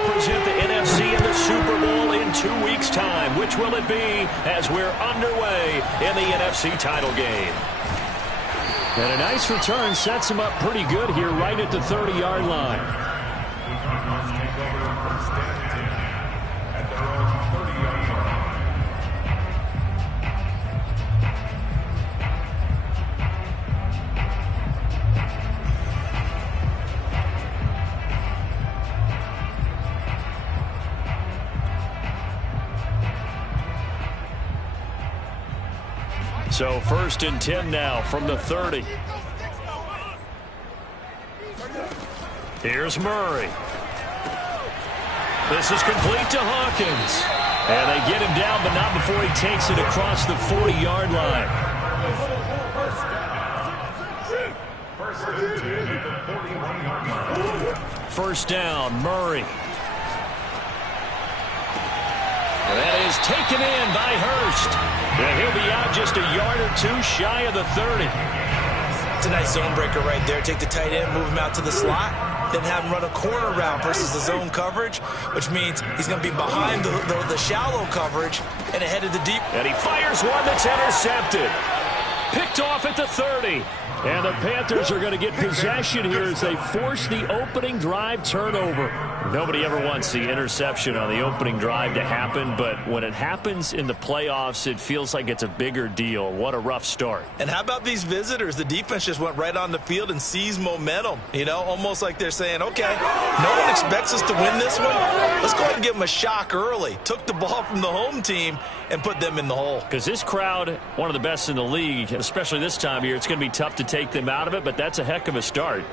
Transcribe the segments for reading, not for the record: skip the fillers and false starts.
represent the NFC in the Super Bowl in 2 weeks' time. Which will it be as we're underway in the NFC title game? And a nice return sets him up pretty good here right at the 30-yard line. So 1st and 10 now from the 30. Here's Murray. This is complete to Hawkins. And they get him down, but not before he takes it across the 40-yard line. First down, Murray. That is taken in by Hurst. And he'll be out just a yard or two shy of the 30. It's a nice zone breaker right there. Take the tight end, move him out to the slot, then have him run a corner route versus the zone coverage, which means he's going to be behind the shallow coverage and ahead of the deep. And he fires one that's intercepted. Picked off at the 30. And the Panthers are going to get possession here as they force the opening drive turnover. Nobody ever wants the interception on the opening drive to happen, but when it happens in the playoffs, it feels like it's a bigger deal. What a rough start. And how about these visitors? The defense just went right on the field and seized momentum. You know, almost like they're saying, okay, no one expects us to win this one. Let's go ahead and give them a shock early. Took the ball from the home team and put them in the hole. Because this crowd, one of the best in the league, especially this time of year, it's going to be tough to take them out of it, but that's a heck of a start.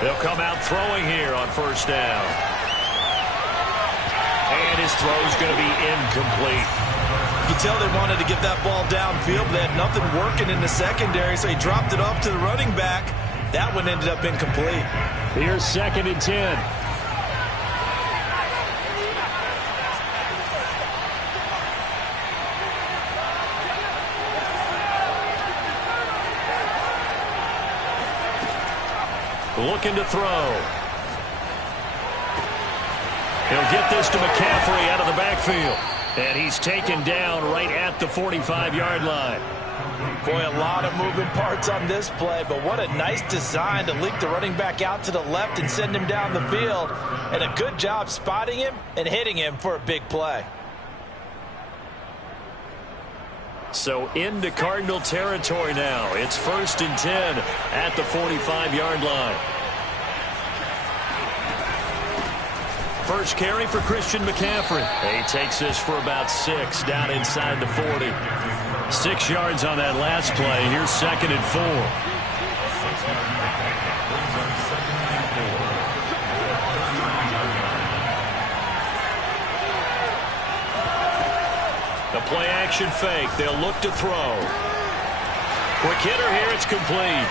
They'll come out throwing here on first down. And his throw's going to be incomplete. You can tell they wanted to get that ball downfield, but they had nothing working in the secondary, so he dropped it off to the running back. That one ended up incomplete. Here's 2nd and 10. Looking to throw. He'll get this to McCaffrey out of the backfield. And he's taken down right at the 45-yard line. Boy, a lot of moving parts on this play, but what a nice design to leak the running back out to the left and send him down the field. And a good job spotting him and hitting him for a big play. So into Cardinal territory now. It's 1st and 10 at the 45-yard line. First carry for Christian McCaffrey. He takes this for about 6 down inside the 40. 6 yards on that last play. Here's 2nd and 4. The play action fake. They'll look to throw. Quick hitter here. It's complete.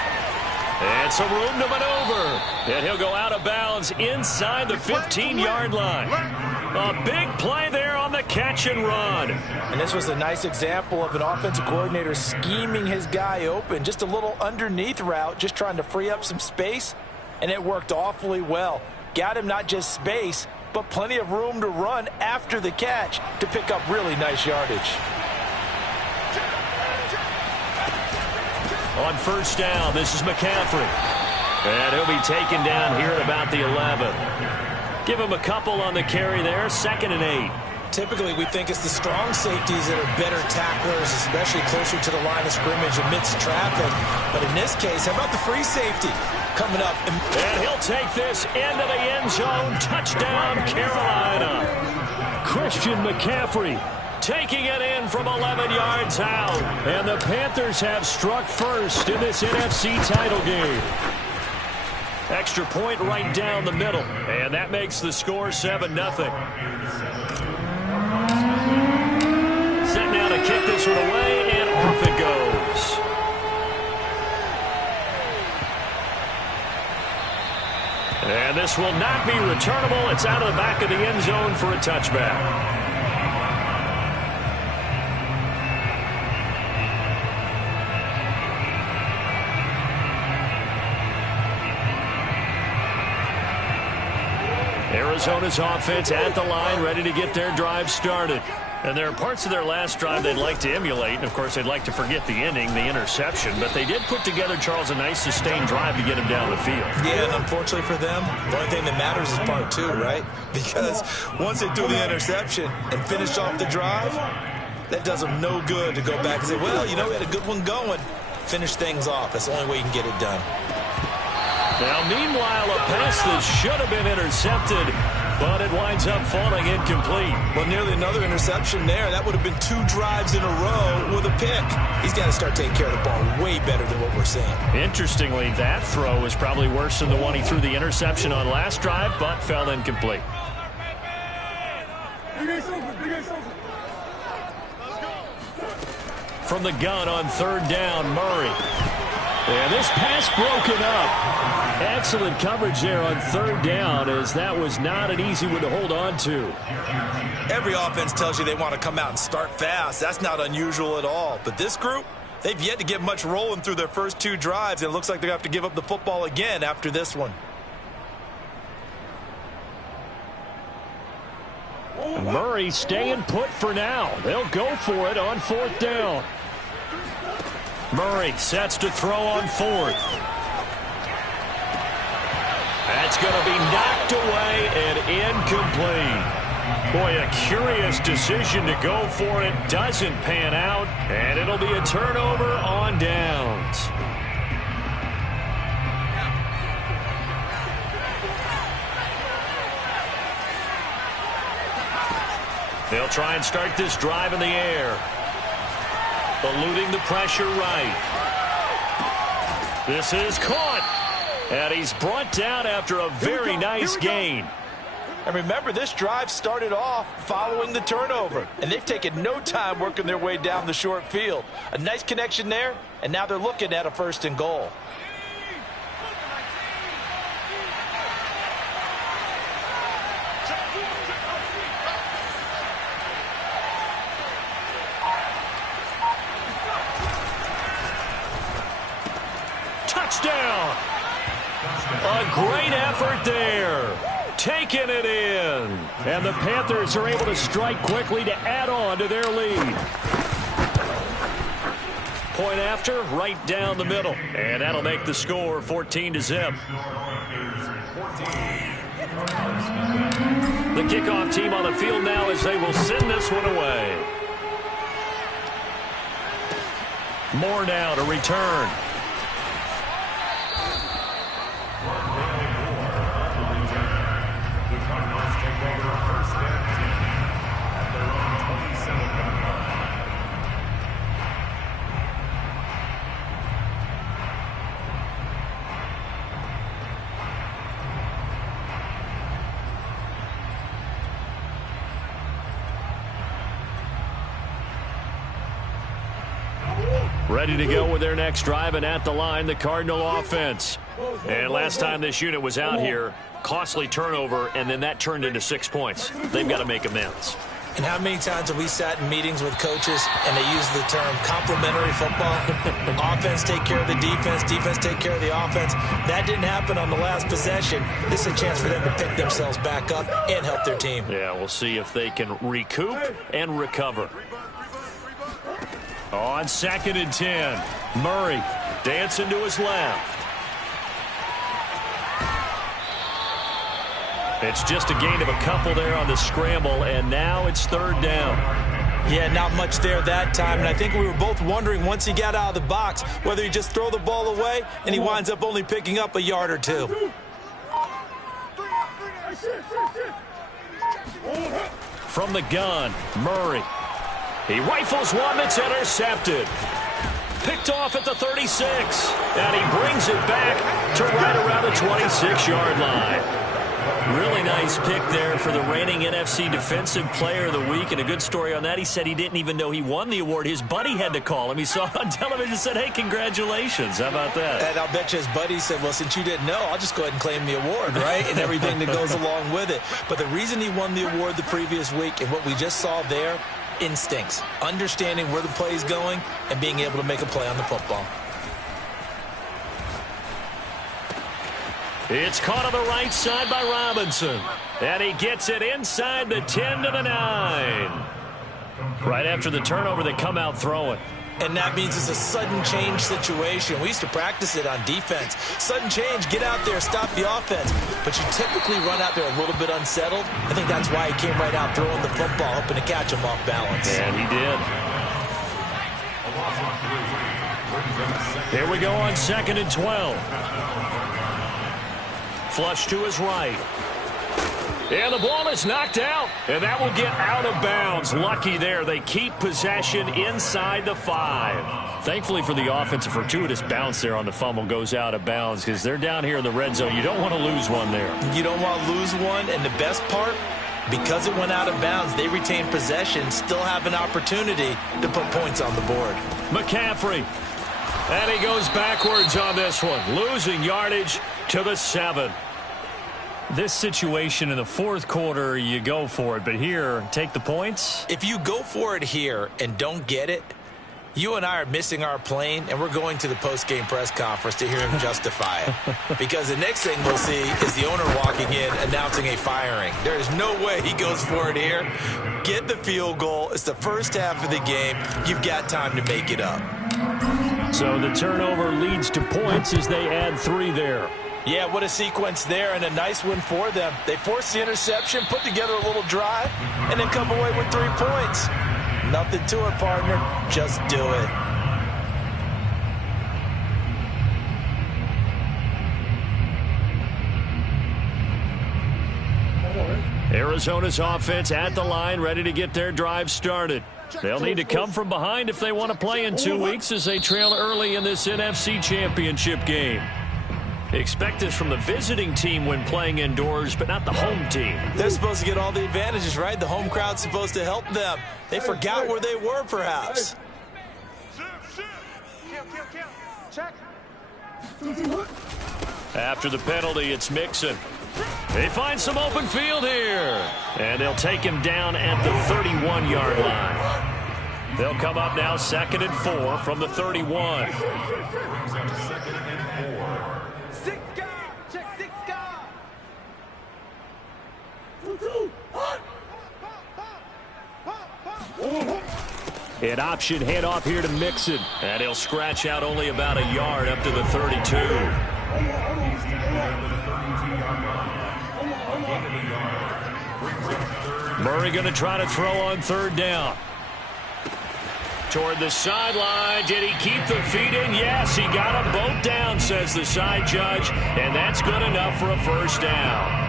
And some room to maneuver. And he'll go out of bounds inside the 15-yard line. A big play there on the catch and run. And this was a nice example of an offensive coordinator scheming his guy open. Just a little underneath route, just trying to free up some space. And it worked awfully well. Got him not just space, but plenty of room to run after the catch to pick up really nice yardage. On first down, this is McCaffrey. And he'll be taken down here at about the 11. Give him a couple on the carry there. 2nd and 8. Typically, we think it's the strong safeties that are better tacklers, especially closer to the line of scrimmage amidst traffic. But in this case, how about the free safety coming up? And he'll take this into the end zone. Touchdown, Carolina. Christian McCaffrey taking it in from 11 yards out. And the Panthers have struck first in this NFC title game. Extra point right down the middle. And that makes the score 7-0. Set now to kick this one away, and off it goes. And this will not be returnable. It's out of the back of the end zone for a touchback. Arizona's offense at the line, ready to get their drive started. And there are parts of their last drive they'd like to emulate. And, of course, they'd like to forget the ending, the interception. But they did put together, Charles, a nice sustained drive to get him down the field. Yeah, and unfortunately for them, the only thing that matters is part two, right? Because once they do the interception and finish off the drive, that does them no good to go back and say, well, you know, we had a good one going. Finish things off. That's the only way you can get it done. Now, meanwhile, a pass that should have been intercepted, but it winds up falling incomplete. Well, nearly another interception there. That would have been 2 drives in a row with a pick. He's got to start taking care of the ball way better than what we're seeing. Interestingly, that throw was probably worse than the one he threw the interception on last drive, but fell incomplete. From the gun on 3rd down, Murray. And this pass broken up. Excellent coverage there on 3rd down, as that was not an easy one to hold on to. Every offense tells you they want to come out and start fast. That's not unusual at all. But this group, they've yet to get much rolling through their first 2 drives. And it looks like they're going to have to give up the football again after this one. Murray staying put for now. They'll go for it on 4th down. Murray sets to throw on 4th. That's going to be knocked away and incomplete. Boy, a curious decision to go for it. Doesn't pan out, and it'll be a turnover on downs. They'll try and start this drive in the air. Eluding the pressure right. This is caught. And he's brought down after a very nice gain. And remember, this drive started off following the turnover. And they've taken no time working their way down the short field. A nice connection there, and now they're looking at a 1st and goal. Touchdown! A great effort there. Taking it in. And the Panthers are able to strike quickly to add on to their lead. Point after, right down the middle. And that'll make the score 14-0. The kickoff team on the field now as they will send this one away. Moore now to return. Ready to go with their next drive, and at the line, the Cardinal offense. And last time this unit was out here, costly turnover, and then that turned into 6 points. They've got to make amends. And how many times have we sat in meetings with coaches and they use the term complementary football? Offense take care of the defense, defense take care of the offense. That didn't happen on the last possession. This is a chance for them to pick themselves back up and help their team. Yeah, we'll see if they can recoup and recover. On 2nd and 10, Murray dancing to his left. It's just a gain of a couple there on the scramble, and now it's 3rd down. Yeah, not much there that time, and I think we were both wondering once he got out of the box whether he just throw the ball away and he winds up only picking up a yard or 2. From the gun, Murray. He rifles one that's intercepted. Picked off at the 36. And he brings it back to right around the 26-yard line. Really nice pick there for the reigning NFC Defensive Player of the Week, and a good story on that. He said he didn't even know he won the award. His buddy had to call him. He saw it on television and said, hey, congratulations. How about that? And I'll bet you his buddy said, well, since you didn't know, I'll just go ahead and claim the award, right? And everything that goes along with it. But the reason he won the award the previous week and what we just saw there, instincts, understanding where the play is going and being able to make a play on the football. It's caught on the right side by Robinson. And he gets it inside the 10 to the 9. Right after the turnover, they come out throwing. And that means it's a sudden change situation. We used to practice it on defense. Sudden change, get out there, stop the offense. But you typically run out there a little bit unsettled. I think that's why he came right out throwing the football, hoping to catch him off balance. And he did. Here we go on 2nd and 12. Flush to his right. And the ball is knocked out. And that will get out of bounds. Lucky there. They keep possession inside the 5. Thankfully for the offense, a fortuitous bounce there on the fumble goes out of bounds because they're down here in the red zone. You don't want to lose one there. You don't want to lose one. And the best part, because it went out of bounds, they retain possession, still have an opportunity to put points on the board. McCaffrey. And he goes backwards on this one. Losing yardage to the 7. This situation in the fourth quarter, you go for it. But here, take the points. If you go for it here and don't get it, you and I are missing our plane, and we're going to the post-game press conference to hear him justify it. Because the next thing we'll see is the owner walking in announcing a firing. There is no way he goes for it here. Get the field goal. It's the first half of the game. You've got time to make it up. So the turnover leads to points as they add 3 there. Yeah, what a sequence there, and a nice win for them. They forced the interception, put together a little drive, and then come away with 3 points. Nothing to it, partner. Just do it. Arizona's offense at the line, ready to get their drive started. They'll need to come from behind if they want to play in 2 weeks as they trail early in this NFC Championship game. Expect this from the visiting team when playing indoors, but not the home team. They're supposed to get all the advantages, right? The home crowd's supposed to help them. They forgot where they were, perhaps. After the penalty, it's Mixon. They find some open field here. And they'll take him down at the 31-yard line. They'll come up now 2nd and 4 from the 31. An option handoff here to Mixon. And he'll scratch out only about a yard up to the 32. Murray going to try to throw on 3rd down. Toward the sideline. Did he keep the feet in? Yes, he got them both down, says the side judge. And that's good enough for a 1st down.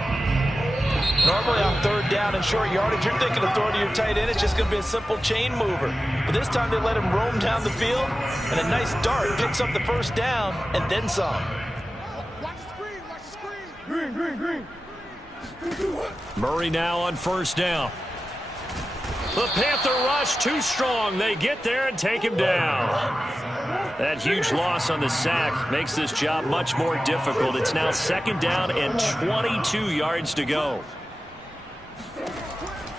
Normally on 3rd down and short yardage, you're thinking of throwing to your tight end. It's just going to be a simple chain mover. But this time they let him roam down the field, and a nice dart picks up the 1st down and then some. Watch the screen, watch the screen. Green. Murray now on 1st down. The Panther rush too strong. They get there and take him down. That huge loss on the sack makes this job much more difficult. It's now 2nd down and 22 yards to go.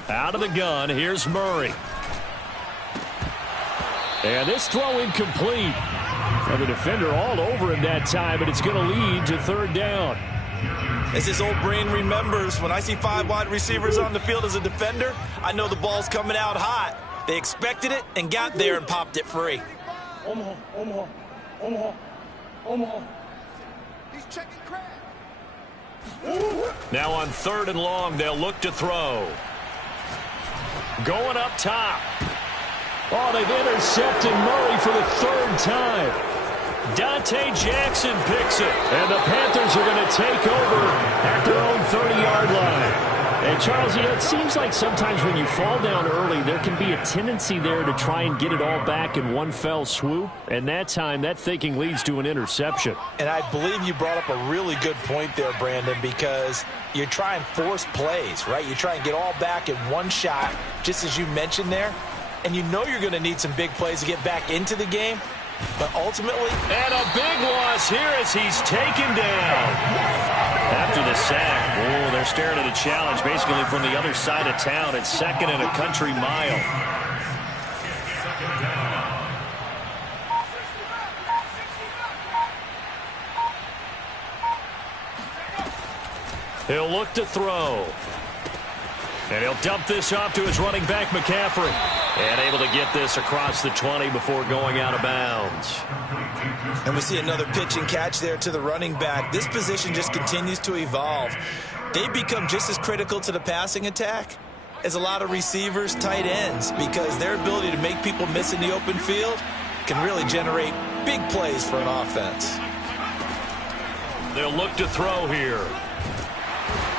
Out of the gun, here's Murray. And this throw incomplete. And the defender all over him that time, but it's going to lead to 3rd down. As his old brain remembers, when I see 5 wide receivers on the field as a defender, I know the ball's coming out hot. They expected it and got there and popped it free. Omaha. He's checking Crab. Now on 3rd and long, they'll look to throw. Going up top. Oh, they've intercepted Murray for the 3rd time. Dante Jackson picks it. And the Panthers are going to take over at their own 30-yard line. And Charles, it seems like sometimes when you fall down early, there can be a tendency there to try and get it all back in one fell swoop. And that time, that thinking leads to an interception. And I believe you brought up a really good point there, Brandon, because you try and force plays, right? You try and get all back in one shot, just as you mentioned there. And you know you're going to need some big plays to get back into the game. But ultimately... And a big loss here as he's taken down. After the sack, they're staring at a challenge basically from the other side of town. It's 2nd and a country mile. He'll look to throw. And he'll dump this off to his running back, McCaffrey. And able to get this across the 20 before going out of bounds. And we see another pitch and catch there to the running back. This position just continues to evolve. They become just as critical to the passing attack as a lot of receivers, tight ends, because their ability to make people miss in the open field can really generate big plays for an offense. They'll look to throw here.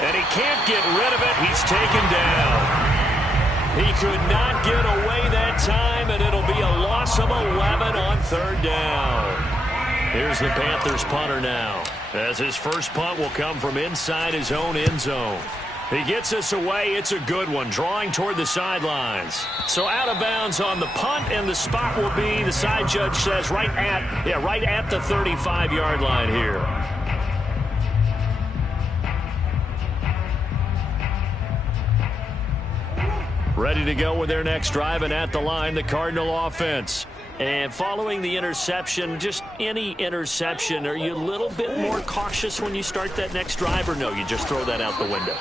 And he can't get rid of it. He's taken down. He could not get away that time, and it'll be a loss of 11 on 3rd down. Here's the Panthers punter now, as his first punt will come from inside his own end zone. He gets us away. It's a good one, drawing toward the sidelines. So out of bounds on the punt, and the spot will be, the side judge says, right at the 35-yard line here. Ready to go with their next drive, and at the line, the Cardinal offense. And following the interception, just any interception, are you a little bit more cautious when you start that next drive, or no, you just throw that out the window?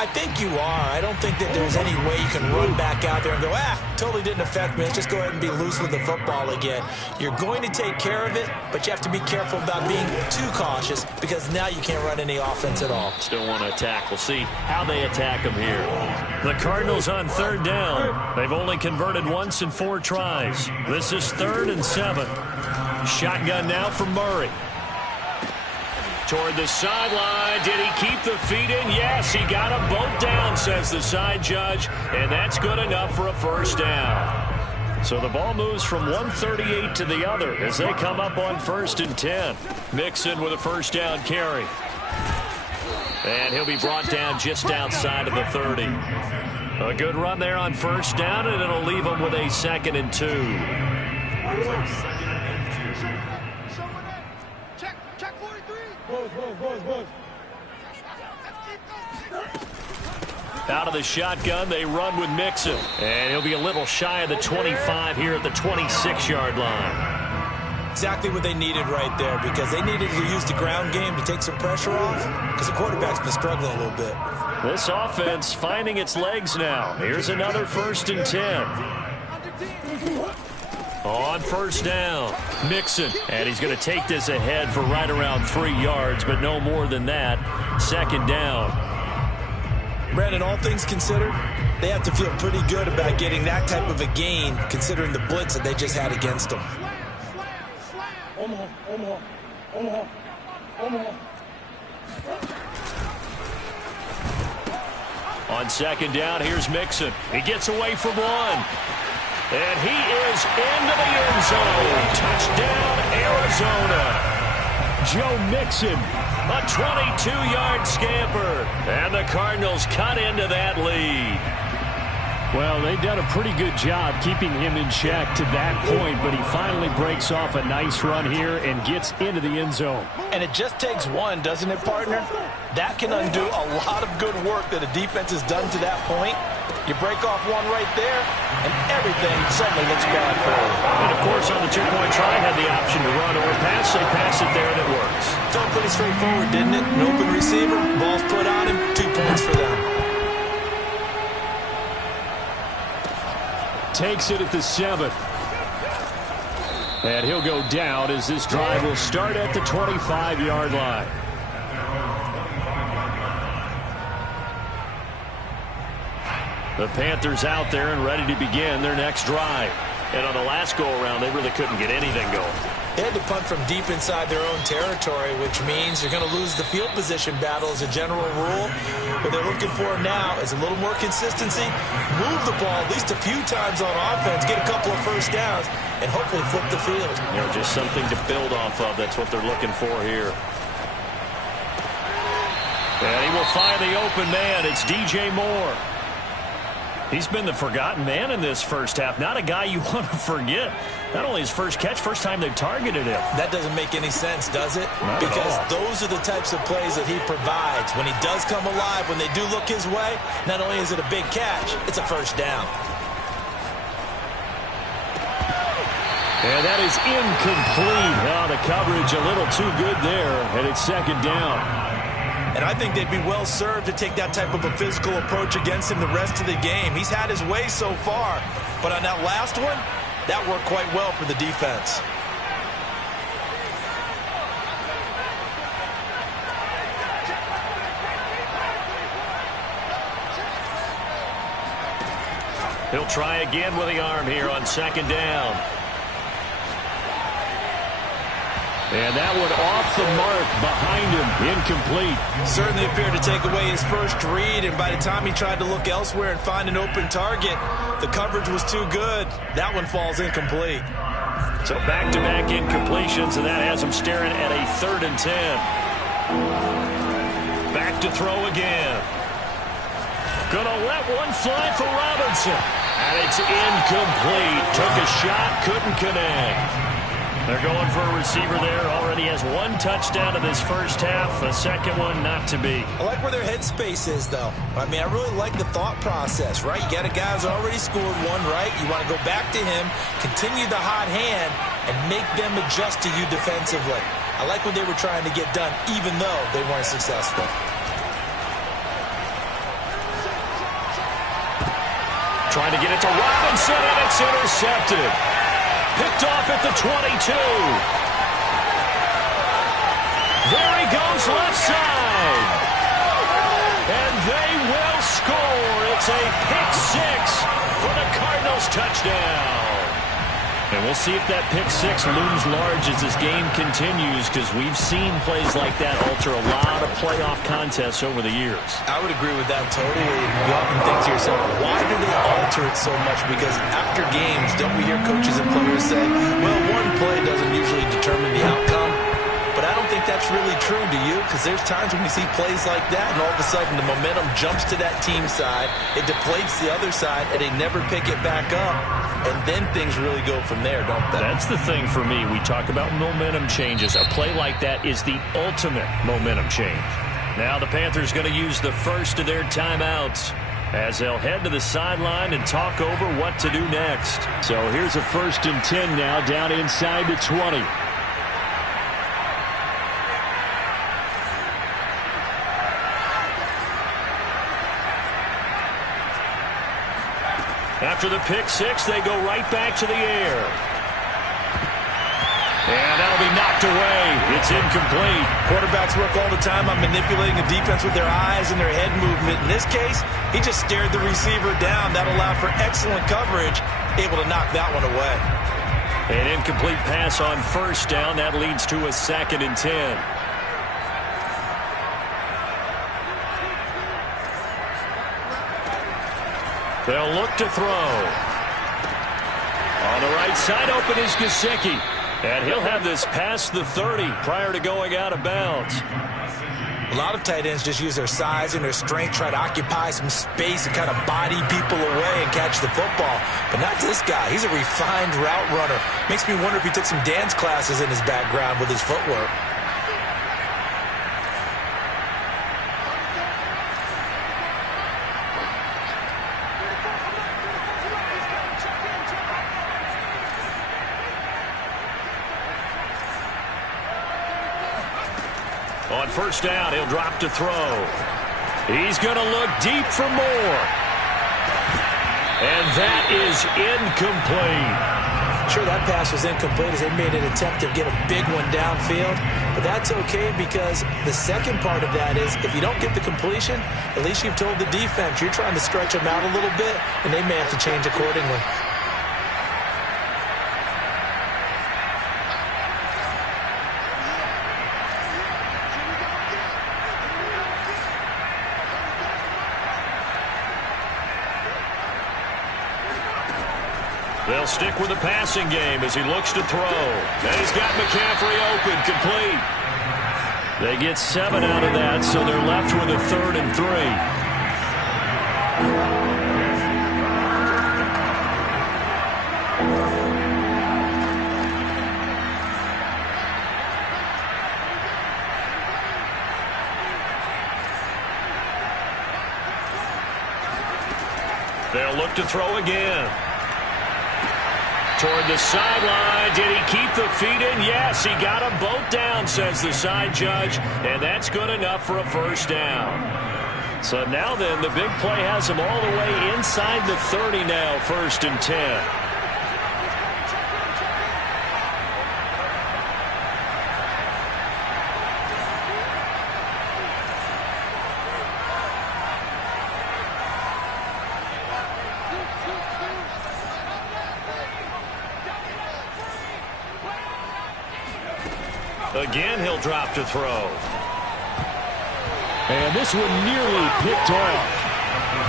I think you are. I don't think that there's any way you can run back out there and go, totally didn't affect me. Let's just go ahead and be loose with the football again. You're going to take care of it, but you have to be careful about being too cautious because now you can't run any offense at all. Still want to attack. We'll see how they attack him here. The Cardinals on 3rd down. They've only converted once in 4 tries. This is 3rd and 7. Shotgun now for Murray. Toward the sideline. Did he keep the feet in? Yes, he got them both down, says the side judge, and that's good enough for a 1st down. So the ball moves from 138 to the other as they come up on 1st and 10. Mixon with a 1st down carry. And he'll be brought down just outside of the 30. A good run there on 1st down, and it'll leave him with a 2nd and 2. Out of the shotgun, they run with Mixon. And he'll be a little shy of the 25 here at the 26-yard line. Exactly what they needed right there, because they needed to use the ground game to take some pressure off, because the quarterback's been struggling a little bit. This offense finding its legs now. Here's another 1st and 10. On 1st down, Mixon. And he's going to take this ahead for right around 3 yards, but no more than that. 2nd down. Brandon, all things considered, they have to feel pretty good about getting that type of a gain, considering the blitz that they just had against them. On 2nd down, here's Mixon. He gets away from one. And he is into the end zone. Touchdown, Arizona. Joe Mixon, a 22-yard scamper. And the Cardinals cut into that lead. Well, they've done a pretty good job keeping him in check to that point, but he finally breaks off a nice run here and gets into the end zone. And it just takes one, doesn't it, partner? That can undo a lot of good work that a defense has done to that point. You break off one right there, and everything suddenly looks bad for you. And, of course, on the 2-point try, had the option to run or pass. They pass it there, and it works. Felt pretty straightforward, didn't it? An open receiver, ball's put on him, 2 points for them. Takes it at the 7. And he'll go down as this drive will start at the 25-yard line. The Panthers out there and ready to begin their next drive. And on the last go-around, they really couldn't get anything going. They had to punt from deep inside their own territory, which means you're going to lose the field position battle as a general rule. What they're looking for now is a little more consistency, move the ball at least a few times on offense, get a couple of first downs, and hopefully flip the field. You know, just something to build off of. That's what they're looking for here. And he will find the open man. It's DJ Moore. He's been the forgotten man in this first half. Not a guy you want to forget. Not only his first catch, first time they've targeted him. That doesn't make any sense, does it? Not because at all. those are the types of plays that he provides. When he does come alive, when they do look his way, not only is it a big catch, it's a first down. And that is incomplete. Oh, the coverage a little too good there, and it's second down. And I think they'd be well served to take that type of a physical approach against him the rest of the game. He's had his way so far, but on that last one, that worked quite well for the defense. He'll try again with the arm here on second down. And that one off the mark behind him, incomplete. Certainly appeared to take away his first read, and by the time he tried to look elsewhere and find an open target, the coverage was too good. That one falls incomplete. So back-to-back incompletions, and that has him staring at a 3rd and 10. Back to throw again. Gonna let one fly for Robinson. And it's incomplete. Took a shot, couldn't connect. They're going for a receiver there. Already has one touchdown in this first half. A second one not to be. I like where their headspace is, though. I mean, I really like the thought process, right? You got a guy who's already scored one, right? You want to go back to him, continue the hot hand, and make them adjust to you defensively. I like what they were trying to get done, even though they weren't successful. Trying to get it to Robinson, and it's intercepted. Picked off at the 22. There he goes left side. And they will score. It's a pick six for the Cardinals touchdown. And we'll see if that pick six looms large as this game continues, because we've seen plays like that alter a lot of playoff contests over the years. I would agree with that totally. You often think to yourself, why do they alter it so much? Because after games, don't we hear coaches and players say, well, one play doesn't usually determine the outcome? But I don't think that's really true, do you? Because there's times when we see plays like that, and all of a sudden the momentum jumps to that team side, it deflates the other side, and they never pick it back up. And then things really go from there, don't they? That's the thing for me. We talk about momentum changes. A play like that is the ultimate momentum change. Now the Panthers going to use the first of their timeouts as they'll head to the sideline and talk over what to do next. So here's a 1st and 10 now, down inside the 20. After the pick six, they go right back to the air. And that'll be knocked away. It's incomplete. Quarterbacks work all the time on manipulating the defense with their eyes and their head movement. In this case, he just stared the receiver down. That allowed for excellent coverage, able to knock that one away. An incomplete pass on first down. That leads to a 2nd and 10. They'll look to throw. On the right side, open is Gesicki. And he'll have this past the 30 prior to going out of bounds. A lot of tight ends just use their size and their strength, try to occupy some space and kind of body people away and catch the football. But not this guy. He's a refined route runner. Makes me wonder if he took some dance classes in his background with his footwork. On first down, he'll drop to throw. He's going to look deep for more. And that is incomplete. Sure, that pass was incomplete as they made an attempt to get a big one downfield. But that's okay, because the second part of that is if you don't get the completion, at least you've told the defense you're trying to stretch them out a little bit, and they may have to change accordingly. They'll stick with the passing game as he looks to throw. And he's got McCaffrey open, complete. They get 7 out of that, so they're left with a 3rd and 3. They'll look to throw again. Toward the sideline. Did he keep the feet in? Yes, he got them both down, says the side judge. And that's good enough for a first down. So now then, the big play has him all the way inside the 30 now, 1st and 10. Again, he'll drop to throw. And this one nearly picked off.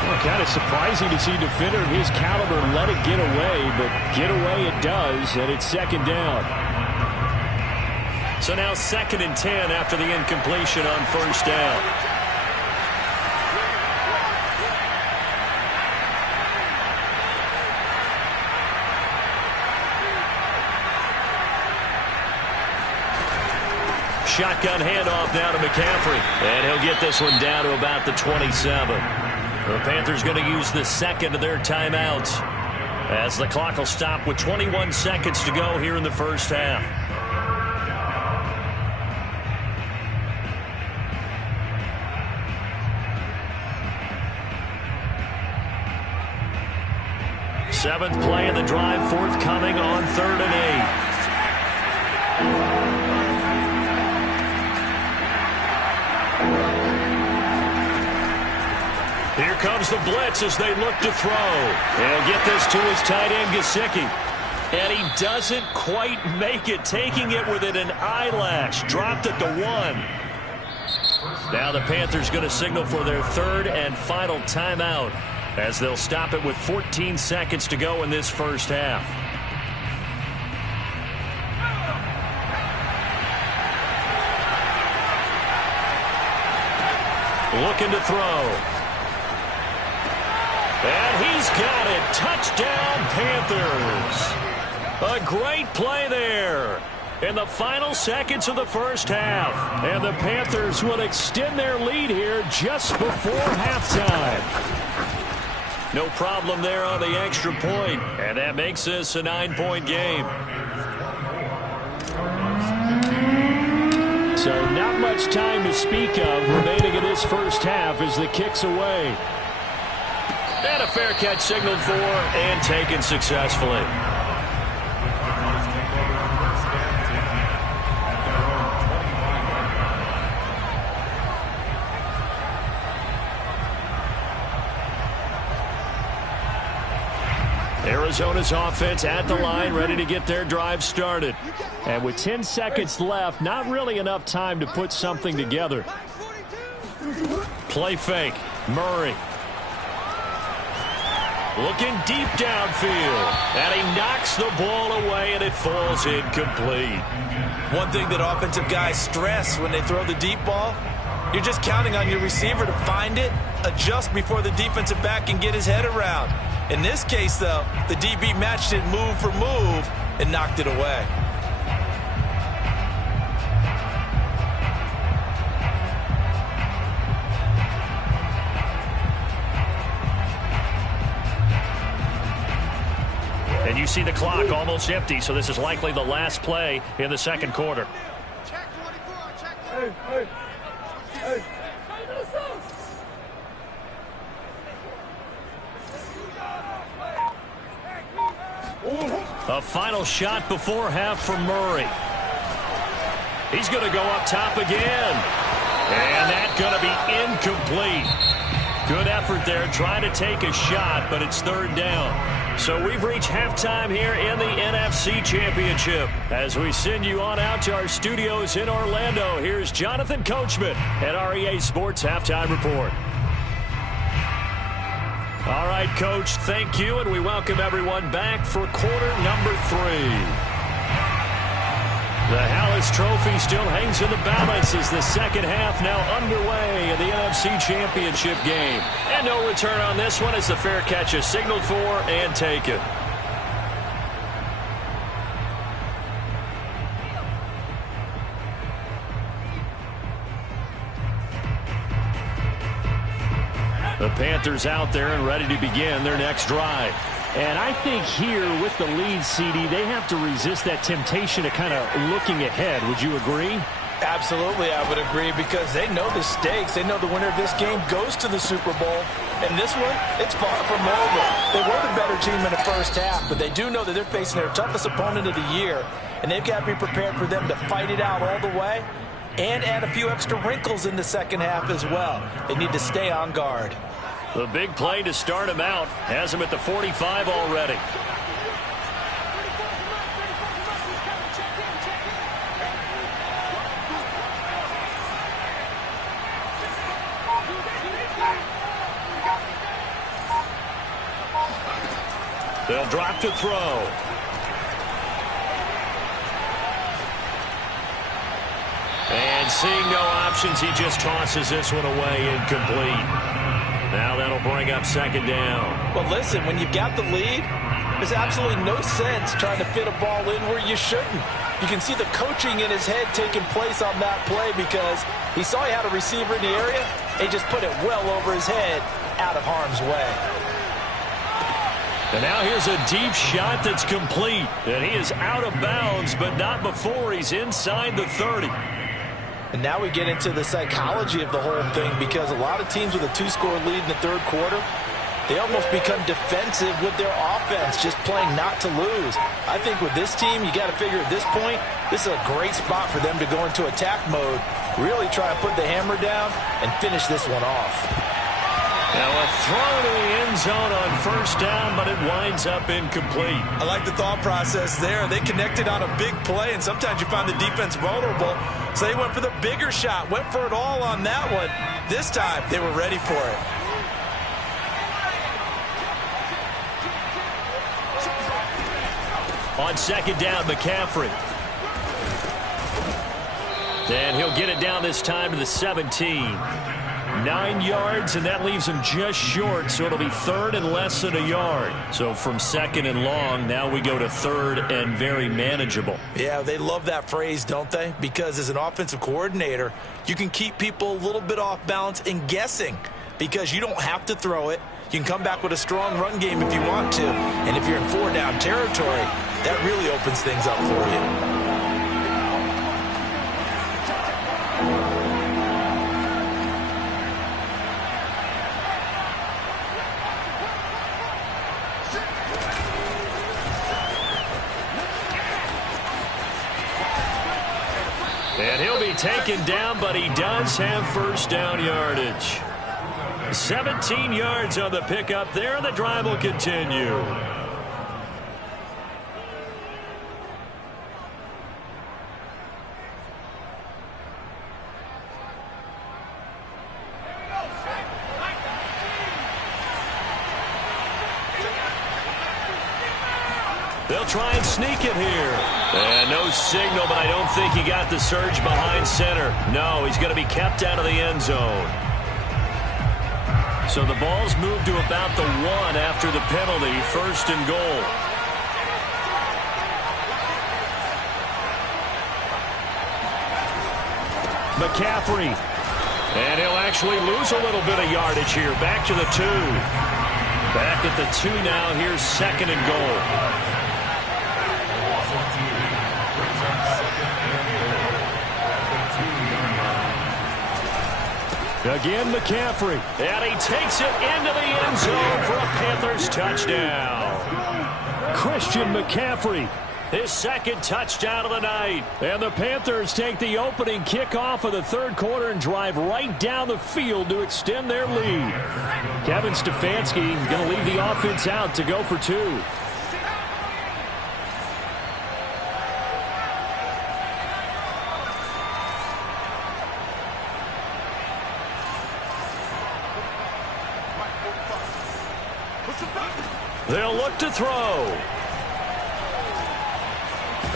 Well, kind of surprising to see a defender of his caliber let it get away, but get away it does, and it's 2nd down. So now 2nd and 10 after the incompletion on 1st down. Shotgun handoff now to McCaffrey. And he'll get this one down to about the 27. The Panthers going to use the 2nd of their timeouts as the clock will stop with 21 seconds to go here in the first half. Seventh play of the drive forthcoming on 3rd and 8. Here comes the blitz as they look to throw. He'll get this to his tight end, Gesicki. And he doesn't quite make it, taking it within an eyelash. Dropped at the 1. Now the Panthers going to signal for their 3rd and final timeout as they'll stop it with 14 seconds to go in this first half. Looking to throw. And he's got it. Touchdown, Panthers. A great play there in the final seconds of the first half. And the Panthers will extend their lead here just before halftime. No problem there on the extra point. And that makes this a 9-point game. So not much time to speak of remaining in this first half as the kick's away. And a fair catch signaled for and taken successfully. Arizona's offense at the line, ready to get their drive started. And with 10 seconds left, not really enough time to put something together. Play fake. Murray. Looking deep downfield. And he knocks the ball away, and it falls incomplete. One thing that offensive guys stress when they throw the deep ball, you're just counting on your receiver to find it, adjust before the defensive back can get his head around. In this case, though, the DB matched it move for move and knocked it away. And you see the clock almost empty, so this is likely the last play in the second quarter. Check 24, check 24. Hey. A final shot before half from Murray. He's going to go up top again. And that's going to be incomplete. Good effort there trying to take a shot, but it's 3rd down. So we've reached halftime here in the NFC Championship. As we send you on out to our studios in Orlando, here's Jonathan Coachman at REA Sports Halftime Report. All right, Coach, thank you, and we welcome everyone back for quarter number 3. The Hallis Trophy still hangs in the balance as the second half now underway in the NFC Championship game. And no return on this one as the fair catch is signaled for and taken. The Panthers out there and ready to begin their next drive. And I think here with the lead, CD, they have to resist that temptation of kind of looking ahead. Would you agree? Absolutely, I would agree, because they know the stakes. They know the winner of this game goes to the Super Bowl. And this one, it's far from over. They were the better team in the first half, but they do know that they're facing their toughest opponent of the year. And they've got to be prepared for them to fight it out all the way and add a few extra wrinkles in the second half as well. They need to stay on guard. The big play to start him out has him at the 45 already. They'll drop to throw. And seeing no options, he just tosses this one away incomplete. Now that'll bring up second down. Well, listen, when you've got the lead, there's absolutely no sense trying to fit a ball in where you shouldn't. You can see the coaching in his head taking place on that play because he saw he had a receiver in the area. He just put it well over his head, out of harm's way. And now here's a deep shot that's complete. And he is out of bounds, but not before he's inside the 30. And now we get into the psychology of the whole thing, because a lot of teams with a 2-score lead in the third quarter, they almost become defensive with their offense, just playing not to lose. I think with this team, you got to figure at this point, this is a great spot for them to go into attack mode, really try and put the hammer down and finish this one off. Now a throw to the end zone on first down, but it winds up incomplete. I like the thought process there. They connected on a big play, and sometimes you find the defense vulnerable. So they went for the bigger shot, went for it all on that one. This time, they were ready for it. On second down, McCaffrey. And he'll get it down this time to the 17. 9 yards, and that leaves him just short, so it'll be third and less than a yard. So from second and long, now we go to third and very manageable. Yeah, they love that phrase, don't they? Because as an offensive coordinator, you can keep people a little bit off balance and guessing, because you don't have to throw it. You can come back with a strong run game if you want to. And if you're in 4-down territory, that really opens things up for you. And he'll be taken down, but he does have first down yardage. 17 yards on the pickup there, and the drive will continue. They'll try and sneak it here. And no signal, but I don't think he got the surge behind center. No, he's going to be kept out of the end zone. So the ball's moved to about the 1 after the penalty, first and goal. McCaffrey. And he'll actually lose a little bit of yardage here. Back to the 2. Back at the 2 now. Here's second and goal. Again, McCaffrey. And he takes it into the end zone for a Panthers touchdown. Christian McCaffrey, his second touchdown of the night. And the Panthers take the opening kickoff of the third quarter and drive right down the field to extend their lead. Kevin Stefanski is going to leave the offense out to go for 2. They'll look to throw.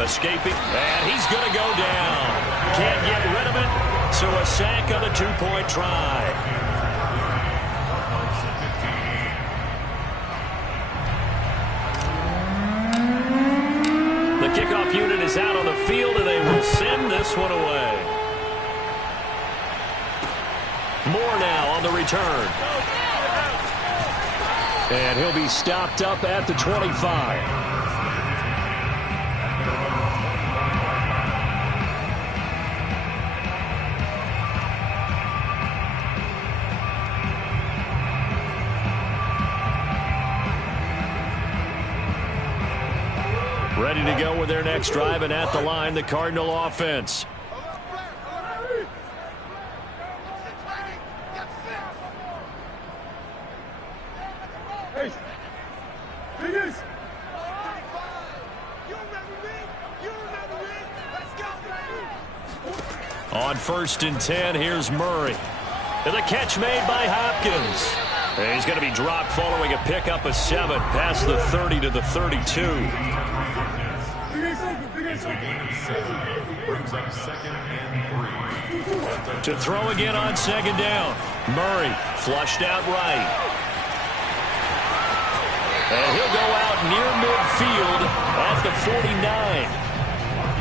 Escaping, and he's going to go down. Can't get rid of it, so a sack on the two-point try. The kickoff unit is out on the field, and they will send this one away. Moore now on the return. And he'll be stopped up at the 25. Ready to go with their next drive, and at the line, the Cardinal offense. On 1st and 10, here's Murray. And the catch made by Hopkins. And he's going to be dropped following a pickup of 7 past the 30 to the 32. To throw again on 2nd down. Murray flushed out right. And he'll go out near midfield at the 49.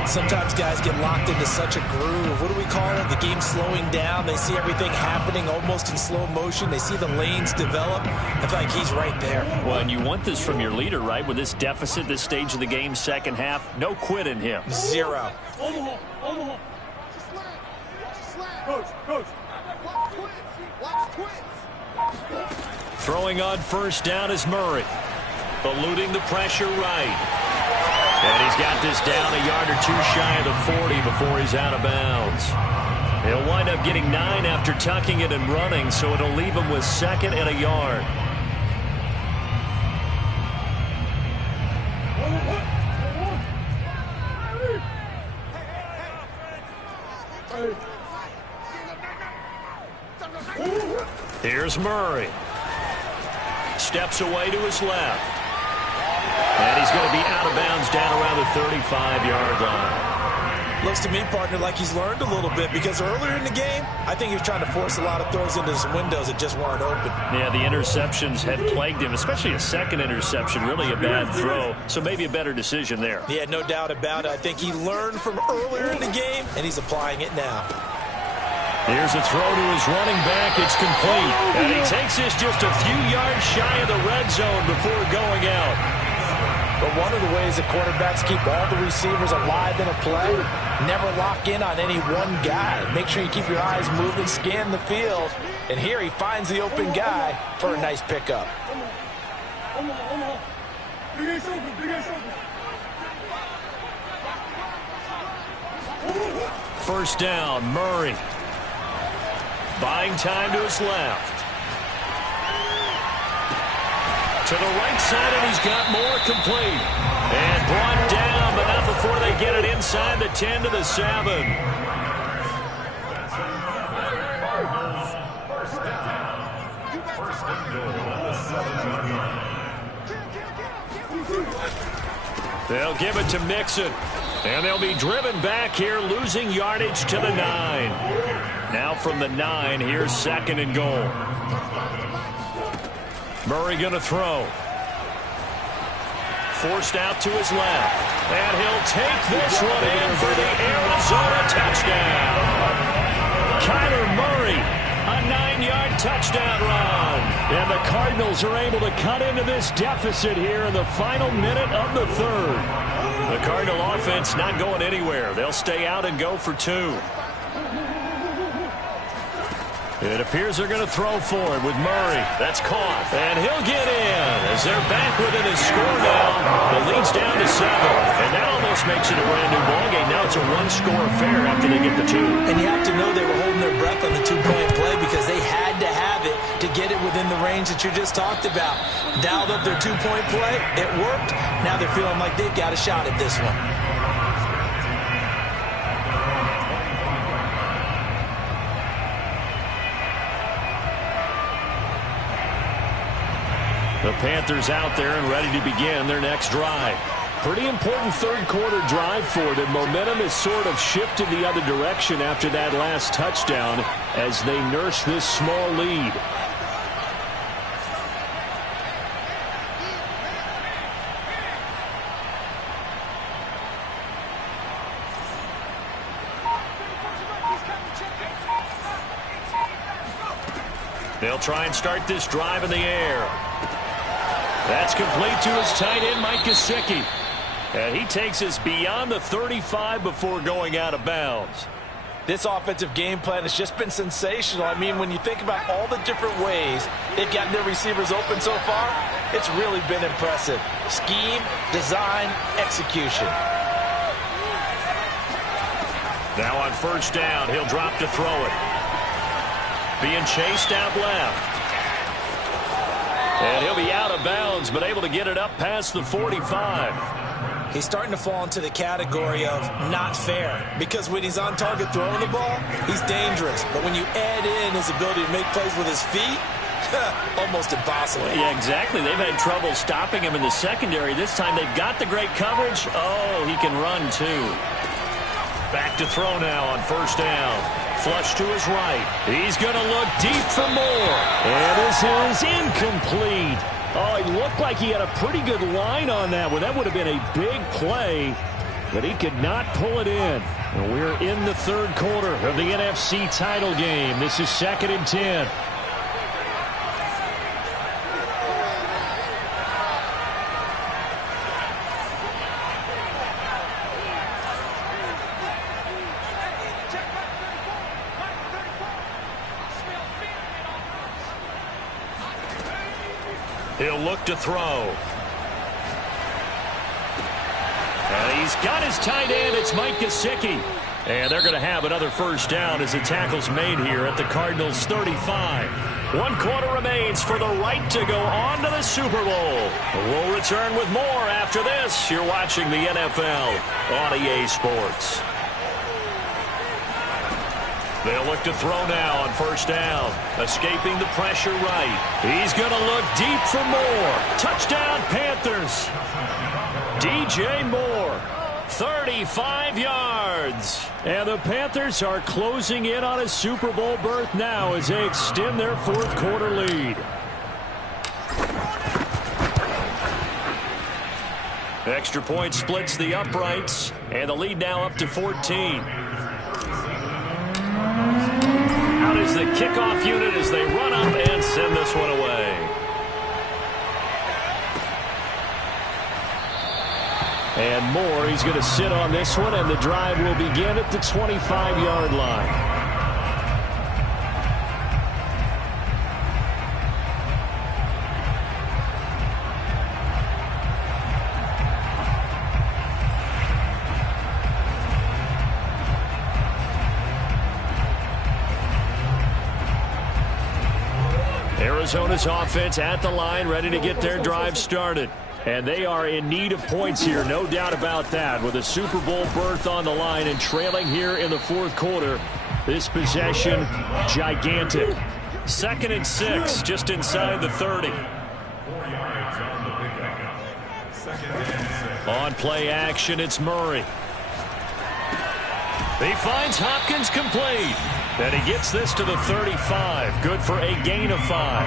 Sometimes guys get locked into such a groove. What do we call it? The game's slowing down. They see everything happening almost in slow motion. They see the lanes develop. I feel like he's right there. Well, and you want this from your leader, right? With this deficit, this stage of the game, second half, no quit in him. 0. Coach. Watch twins. Throwing on 1st down is Murray. Eluding the pressure right. And he's got this down a yard or 2 shy of the 40 before he's out of bounds. He'll wind up getting 9 after tucking it and running, so it'll leave him with 2nd and a yard. Here's Murray. Steps away to his left. And he's going to be out of bounds down around the 35-yard line. Looks to me, partner, like he's learned a little bit, because earlier in the game, I think he was trying to force a lot of throws into some windows that just weren't open. Yeah, the interceptions had plagued him, especially a 2nd interception, really a bad throw, so maybe a better decision there. Yeah, no doubt about it. I think he learned from earlier in the game, and he's applying it now. Here's a throw to his running back. It's complete. And he takes this just a few yards shy of the red zone before going out. But one of the ways that quarterbacks keep all the receivers alive in a play, never lock in on any one guy. Make sure you keep your eyes moving, scan the field. And here he finds the open guy for a nice pickup. First down, Murray. Buying time to his left. To the right side, and he's got more complete. And brought down, but not before they get it inside the 10 to the 7. They'll give it to Mixon. And they'll be driven back here, losing yardage to the 9. Now from the 9, here's 2nd and goal. Murray going to throw. Forced out to his left. And he'll take this one in for the Arizona touchdown. Kyler Murray, a 9-yard touchdown run. And the Cardinals are able to cut into this deficit here in the final minute of the 3rd. The Cardinal offense not going anywhere. They'll stay out and go for 2. It appears they're going to throw for it with Murray. That's caught. And he'll get in as they're back within a score now. The lead's down to 7. And that almost makes it a brand new ballgame. Now it's a 1-score affair after they get the 2. And you have to know they were holding their breath on the 2-point play because they had to have it to get it within the range that you just talked about. Dialed up their 2-point play. It worked. Now they're feeling like they've got a shot at this one. The Panthers out there and ready to begin their next drive. Pretty important third quarter drive for them. Momentum has sort of shifted the other direction after that last touchdown as they nurse this small lead. They'll try and start this drive in the air. That's complete to his tight end, Mike Gesicki. And he takes us beyond the 35 before going out of bounds. This offensive game plan has just been sensational. I mean, when you think about all the different ways they've gotten their receivers open so far, it's really been impressive. Scheme, design, execution. Now on first down, he'll drop to throw it. Being chased out left. And he'll be out of bounds, but able to get it up past the 45. He's starting to fall into the category of not fair, because when he's on target throwing the ball, he's dangerous. But when you add in his ability to make plays with his feet, almost impossible. Yeah, exactly. They've had trouble stopping him in the secondary. This time they've got the great coverage. Oh, he can run too. Back to throw now on first down. Flush to his right. He's going to look deep for more. And this is incomplete. Oh, he looked like he had a pretty good line on that one. That would have been a big play, but he could not pull it in. And we're in the third quarter of the NFC title game. This is 2nd and 10. He'll look to throw. And he's got his tight end. It's Mike Gesicki. And they're going to have another first down as the tackle's made here at the Cardinals' 35. 1 quarter remains for the right to go on to the Super Bowl. We'll return with more after this. You're watching the NFL on EA Sports. They'll look to throw now on first down. Escaping the pressure right. He's going to look deep for more. Touchdown, Panthers. DJ Moore, 35 yards. And the Panthers are closing in on a Super Bowl berth now as they extend their fourth quarter lead. Extra point splits the uprights, and the lead now up to 14. Out is the kickoff unit as they run up and send this one away. And Moore, he's going to sit on this one, and the drive will begin at the 25-yard line. Arizona's offense at the line, ready to get their drive started. And they are in need of points here, no doubt about that. With a Super Bowl berth on the line and trailing here in the fourth quarter, this possession, gigantic. 2nd and 6, just inside the 30. On play action, it's Murray. He finds Hopkins complete. And he gets this to the 35. Good for a gain of 5.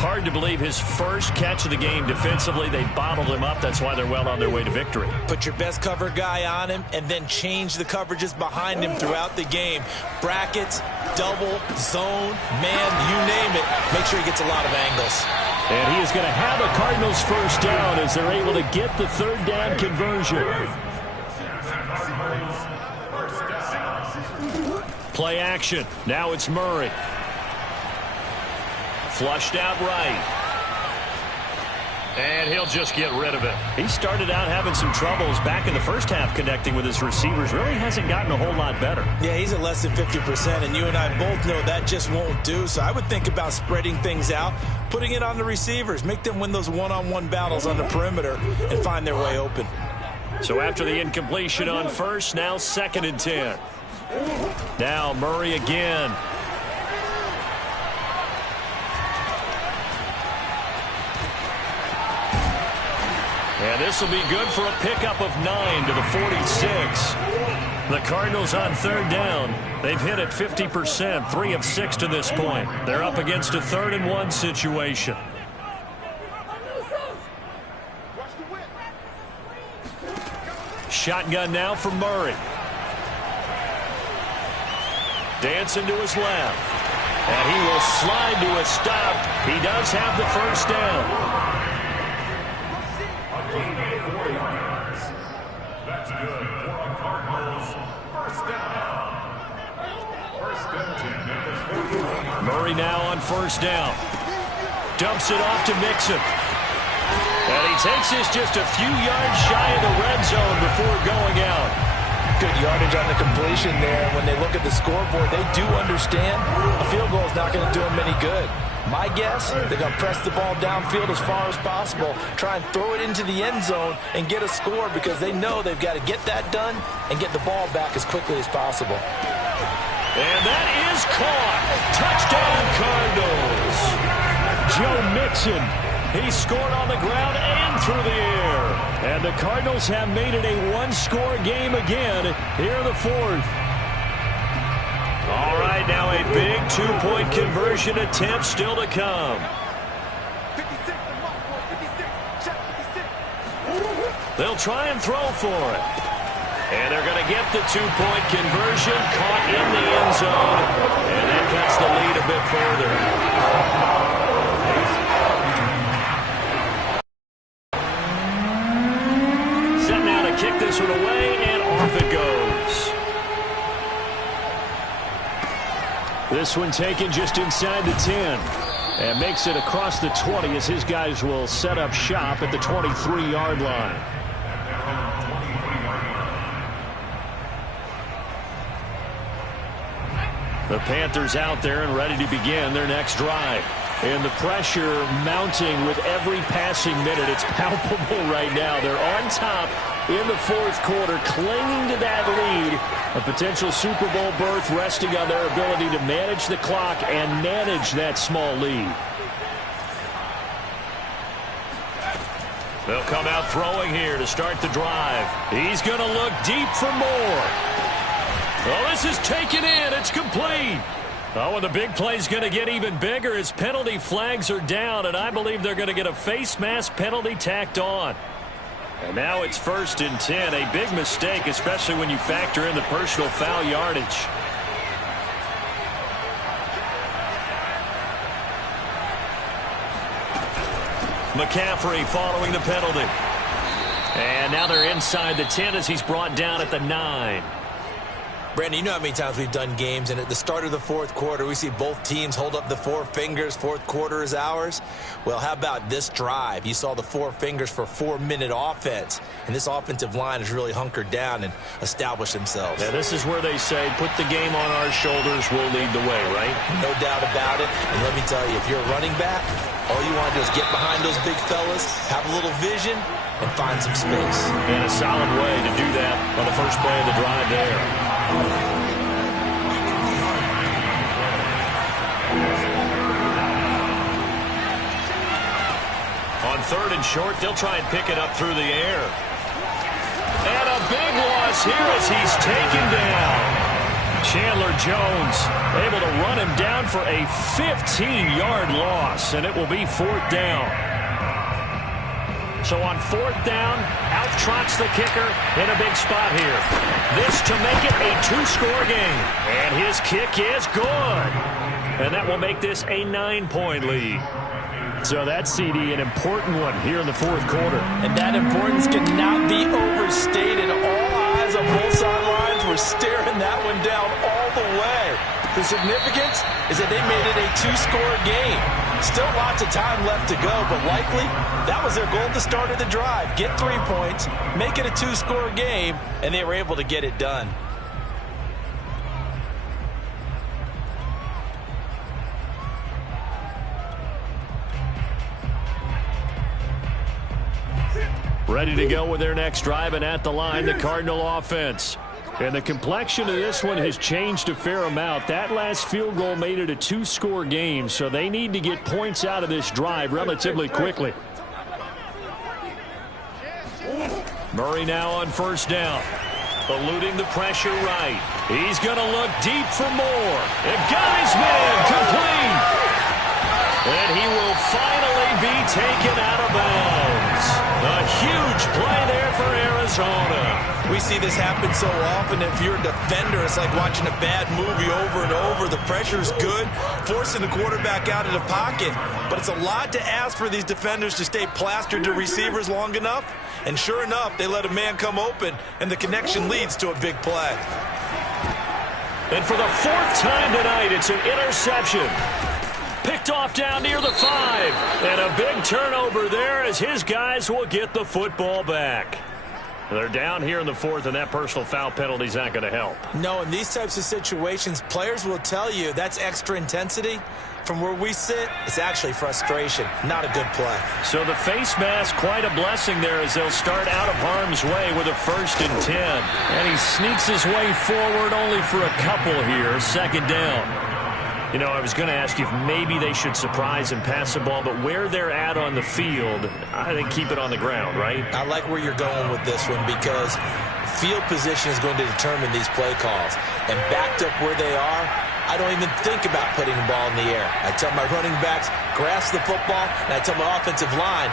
Hard to believe his first catch of the game defensively. They bottled him up. That's why they're well on their way to victory. Put your best cover guy on him and then change the coverages behind him throughout the game. Brackets, double, zone, man, you name it. Make sure he gets a lot of angles. And he is going to have a Cardinals first down as they're able to get the third down conversion. Play action. Now it's Murray. Flushed out right. And he'll just get rid of it. He started out having some troubles back in the first half connecting with his receivers. Really hasn't gotten a whole lot better. Yeah, he's at less than 50%, and you and I both know that just won't do. So I would think about spreading things out, putting it on the receivers, make them win those one-on-one battles on the perimeter and find their way open. So after the incompletion on first, now 2nd and 10. Now Murray again. And this will be good for a pickup of 9 to the 46. The Cardinals on third down. They've hit it 50%, 3 of 6 to this point. They're up against a 3rd and 1 situation. Shotgun now for Murray. Dancing to his left. And he will slide to a stop. He does have the first down. That's good for a Cardinals first down. Murray now on first down. Dumps it off to Mixon. And he takes this just a few yards shy of the red zone before going out. Good yardage on the completion there. When they look at the scoreboard, they do understand a field goal is not going to do them any good. My guess, they're going to press the ball downfield as far as possible, try and throw it into the end zone and get a score because they know they've got to get that done and get the ball back as quickly as possible. And that is caught. Touchdown, Cardinals. Joe Mixon. He scored on the ground and through the air. And the Cardinals have made it a one-score game again here in the 4th. All right, now a big two-point conversion attempt still to come. 56, check 56. They'll try and throw for it. And they're going to get the two-point conversion caught in the end zone. And that cuts the lead a bit further. Kick this one away, and off it goes. This one taken just inside the 10. And makes it across the 20 as his guys will set up shop at the 23-yard line. The Panthers out there and ready to begin their next drive. And the pressure mounting with every passing minute. It's palpable right now. They're on top in the 4th quarter, clinging to that lead. A potential Super Bowl berth resting on their ability to manage the clock and manage that small lead. They'll come out throwing here to start the drive. He's going to look deep for more. Well, this is taken in. It's complete. Oh, and the big play is going to get even bigger as penalty flags are down, and I believe they're going to get a face mask penalty tacked on. And now it's 1st and 10, a big mistake, especially when you factor in the personal foul yardage. McCaffrey following the penalty. And now they're inside the 10 as he's brought down at the 9. Brandon, you know how many times we've done games, and at the start of the 4th quarter, we see both teams hold up the 4 fingers. 4th quarter is ours. Well, how about this drive? You saw the 4 fingers for 4-minute offense, and this offensive line has really hunkered down and established themselves. Yeah, this is where they say, put the game on our shoulders, we'll lead the way, right? No doubt about it. And let me tell you, if you're a running back, all you want to do is get behind those big fellas, have a little vision, and find some space. And a solid way to do that on the first play of the drive there. On 3rd and short, they'll try and pick it up through the air. And a big loss here as he's taken down. Chandler Jones able to run him down for a 15-yard loss, and it will be 4th down. So on 4th down, out trots the kicker in a big spot here. This to make it a 2-score game. And his kick is good. And that will make this a 9-point lead. So that's, CD, an important one here in the 4th quarter. And that importance cannot be overstated. All eyes on both sidelines were staring that one down all the way. The significance is that they made it a 2-score game. Still lots of time left to go, but likely that was their goal at the start of the drive. Get 3 points, make it a 2-score game, and they were able to get it done. Ready to go with their next drive, and at the line, the Cardinal offense. And the complexion of this one has changed a fair amount. That last field goal made it a 2-score game, so they need to get points out of this drive relatively quickly. Murray now on first down. Eluding the pressure right. He's going to look deep for more. And got his man complete. And he will finally be taken out of bounds. A huge play there for Arizona. We see this happen so often. If you're a defender, it's like watching a bad movie over and over. The pressure's good, forcing the quarterback out of the pocket. But it's a lot to ask for these defenders to stay plastered to receivers long enough. And sure enough, they let a man come open, and the connection leads to a big play. And for the fourth time tonight, it's an interception. Picked off down near the 5. And a big turnover there as his guys will get the football back. They're down here in the fourth, and that personal foul penalty is not going to help. No, in these types of situations, players will tell you that's extra intensity. From where we sit, it's actually frustration, not a good play. So the face mask, quite a blessing there as they'll start out of harm's way with a 1st and 10. And he sneaks his way forward only for a couple here, 2nd down. You know, I was going to ask you if maybe they should surprise and pass the ball, but where they're at on the field, I think keep it on the ground, right? I like where you're going with this one because field position is going to determine these play calls. And backed up where they are, I don't even think about putting the ball in the air. I tell my running backs, grasp the football, and I tell my offensive line,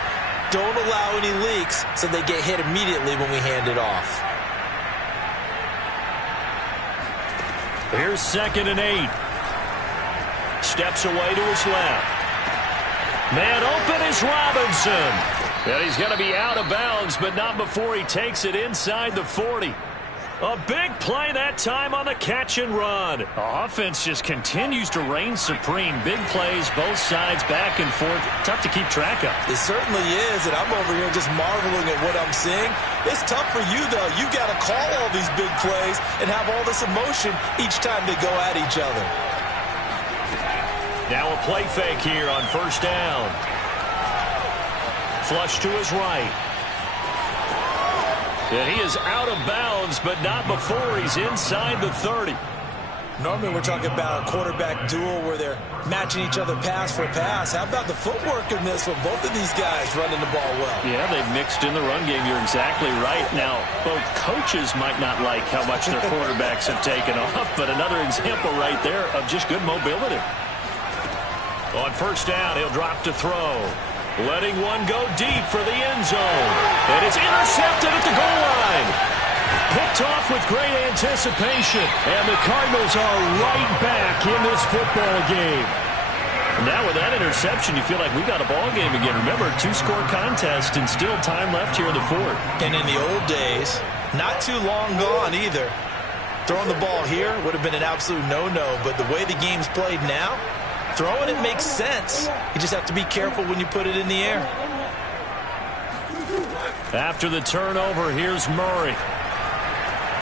don't allow any leaks so they get hit immediately when we hand it off. Here's 2nd and 8. Steps away to his left. Man open is Robinson. And he's going to be out of bounds, but not before he takes it inside the 40. A big play that time on the catch and run. The offense just continues to reign supreme. Big plays, both sides, back and forth. Tough to keep track of. It certainly is, and I'm over here just marveling at what I'm seeing. It's tough for you, though. You got to call all these big plays and have all this emotion each time they go at each other. Now a play fake here on 1st down. Flush to his right. And he is out of bounds, but not before he's inside the 30. Normally we're talking about a quarterback duel where they're matching each other pass for pass. How about the footwork in this one? Both of these guys running the ball well. Yeah, they've mixed in the run game. You're exactly right. Now, both coaches might not like how much their quarterbacks have taken off, but another example right there of just good mobility. On 1st down, he'll drop to throw. Letting one go deep for the end zone. And it's intercepted at the goal line. Picked off with great anticipation. And the Cardinals are right back in this football game. Now with that interception, you feel like we got a ball game again. Remember, 2-score contest and still time left here in the fourth. And in the old days, not too long gone either. Throwing the ball here would have been an absolute no-no. But the way the game's played now, throwing it makes sense. You just have to be careful when you put it in the air. After the turnover, here's Murray.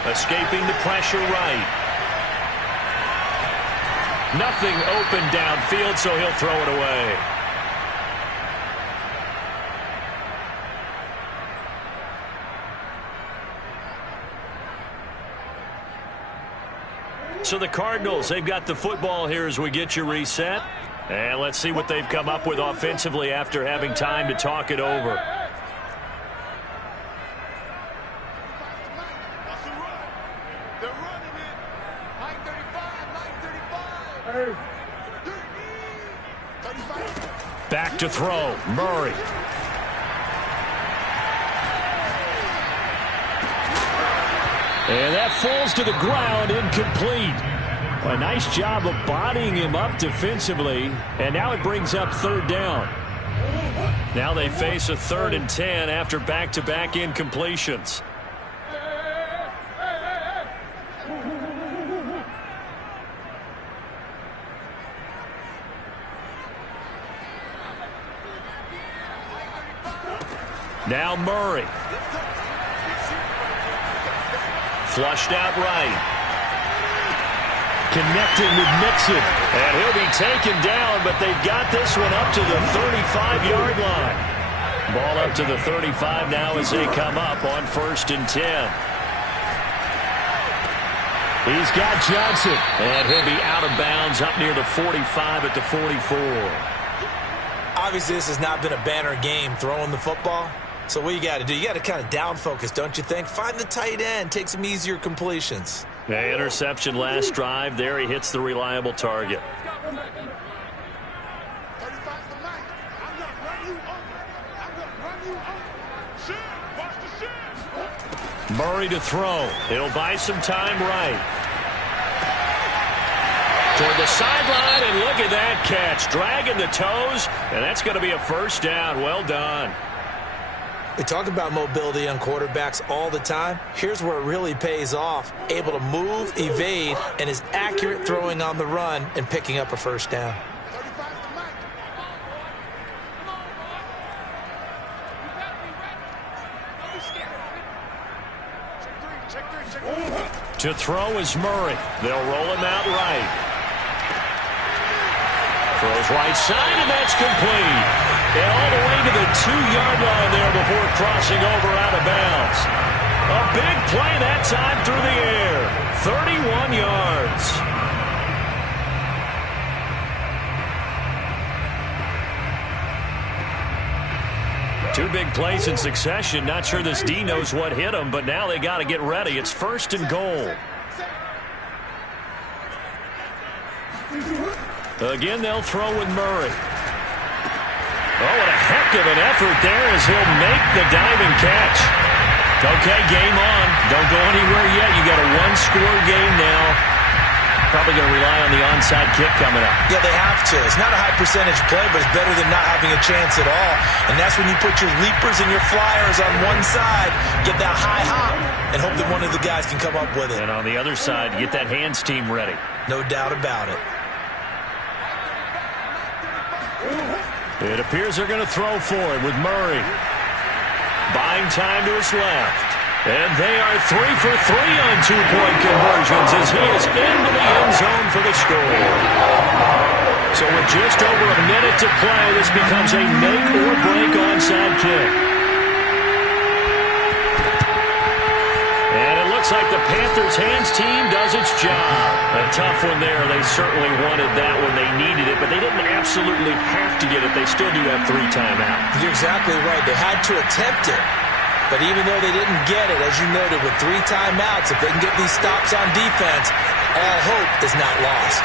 Escaping the pressure right. Nothing open downfield, so he'll throw it away. So the Cardinals, they've got the football here as we get you reset. And let's see what they've come up with offensively after having time to talk it over. They're running it. 935. Back to throw. Murray. And that falls to the ground, incomplete. A nice job of bodying him up defensively. And now it brings up 3rd down. Now they face a 3rd and 10 after back-to-back incompletions. Now Murray. Flushed out right. Connecting with Mixon. And he'll be taken down, but they've got this one up to the 35-yard line. Ball up to the 35 now as they come up on 1st and 10. He's got Johnson. And he'll be out of bounds up near the 45 at the 44. Obviously, this has not been a banner game throwing the football. So what you got to do, you got to kind of down focus, don't you think? Find the tight end, take some easier completions. The interception last drive. There he hits the reliable target. Murray to throw. It'll buy some time right. Toward the sideline, and look at that catch. Dragging the toes, and that's going to be a first down. Well done. We talk about mobility on quarterbacks all the time. Here's where it really pays off. Able to move, evade, and is accurate throwing on the run and picking up a first down. To throw is Murray. They'll roll him out right. Throws right side, and that's complete. And all the way to the 2-yard line there before crossing over out of bounds. A big play that time through the air. 31 yards. Two big plays in succession. Not sure this D knows what hit him, but now they got to get ready. It's 1st and goal. Again, they'll throw with Murray. Oh, what a heck of an effort there as he'll make the diving catch. Okay, game on. Don't go anywhere yet. You got a one-score game now. Probably going to rely on the onside kick coming up. Yeah, they have to. It's not a high percentage play, but it's better than not having a chance at all. And that's when you put your leapers and your flyers on one side, get that high hop, and hope that one of the guys can come up with it. And on the other side, get that hands team ready. No doubt about it. It appears they're going to throw for it with Murray. Buying time to his left. And they are 3 for 3 on two-point conversions as he is into the end zone for the score. So with just over a minute to play, this becomes a make-or-break onside kick. And it looks like the Panthers' hands team does its job. A tough one there. They certainly wanted that when they needed it, but they didn't absolutely have to get it. They still do have 3 timeouts. You're exactly right. They had to attempt it. But even though they didn't get it, as you noted, with 3 timeouts, if they can get these stops on defense, all hope is not lost.